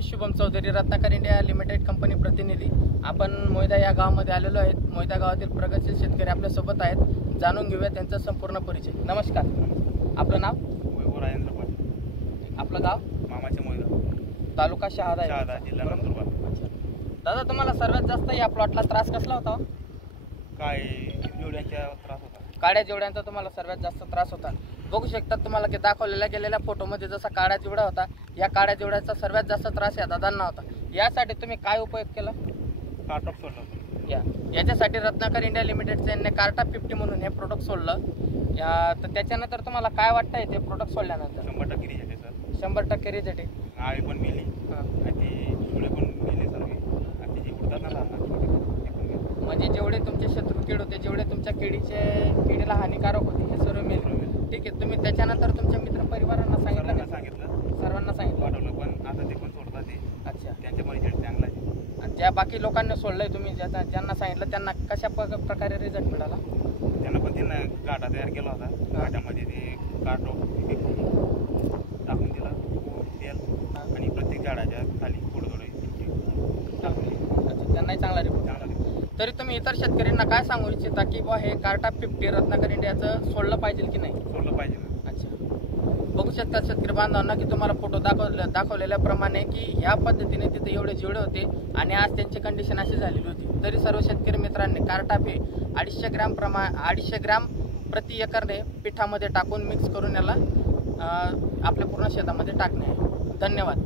मी Shubham Chaudhari, Ratnakar India limited company प्रतिनिधी। आपण मोयदा या गावामध्ये आलेलो आहेत। मोयदा गावातील प्रगतशील शेतकरी आपल्या सोबत आहेत। जाणून घेऊया त्यांचा संपूर्ण परिचय। नमस्कार, आपलं नाव? वैभव राजेंद्र पाटील। आपलं गाव? मामाचे मोयदा, तालुका शहादा, जिल्हा नंदुरबार। दादा, तुम्हाला सर्वात जास्त या प्लॉटला त्रास कसला होता? काय जोड्यांचा त्रास होता? काड्या जेवढ्यांचा तुम्हाला सर्वात जास्त त्रास होता। बघू शकता तुम्हाला की दाखवलेल्या गेलेल्या फोटोमध्ये जसा काड्या जेवढा होता, या काड्या जेवढ्याचा सर्वात जास्त त्रास या दादांना होता। यासाठी तुम्ही काय उपयोग केला? कार्टॉप सोडलं। याच्यासाठी रत्नाकर इंडिया लिमिटेडचे यांनी कार्टा 50 म्हणून हे प्रोडक्ट सोडलं। तर त्याच्यानंतर तुम्हाला काय वाटतंय ते प्रोडक्ट सोडल्यानंतर? 100% रिझल्ट आहे सर। 100% रिझल्ट आहे। आळी पण मिली आणि ते जुळे पण मिले सर्व, आणि ते जे उडतात ना लहान छोटे ते पण मिले। म्हणजे जेवढे तुमचे शत्रू कीड होते, जेवढे तुमच्या किडीला हानिकारक होते, हे सर्व मिळाले। ठीक आहे, तुम्ही त्याच्यानंतर तुमच्या मित्र परिवारांना सांगितलं? सर्वांना सांगितलं वाढवलं, पण आता ते पण सोडतात ते। अच्छा, त्यांच्या पण रिझल्ट चांगला आहे। आणि ज्या बाकी लोकांनी सोडलंय, तुम्ही ज्यांना सांगितलं त्यांना कशा प्रकारे रिझल्ट मिळाला? त्यांना पण त्यांना गाठा तयार केला होता। गाठामध्ये ते कार्टॉप टाकून दिला तेल, आणि प्रत्येक झाडाच्या खाली थोडं टाकली। अच्छा, त्यांनाही चांगला रिपोर्ट चांगला। तरी तुम्ही इतर शेतकऱ्यांना काय सांगू इच्छिता की बा हे कार्टा 50 रत्नाकर इंडियाचं सोडलं पाहिजे की नाही? सोडलं पाहिजे ना। अच्छा, बघू शकता शेतकरी बांधवांना की तुम्हाला फोटो दाखवलेल्याप्रमाणे की ह्या पद्धतीने तिथे एवढे जेवढे होते, आणि आज त्यांची कंडिशन अशी झालेली होती। तरी सर्व शेतकरी मित्रांनी कार्टा 250 ग्रॅम प्रति एकरने पिठामध्ये टाकून मिक्स करून याला आपल्या पूर्ण शेतामध्ये टाकणे आहे। धन्यवाद।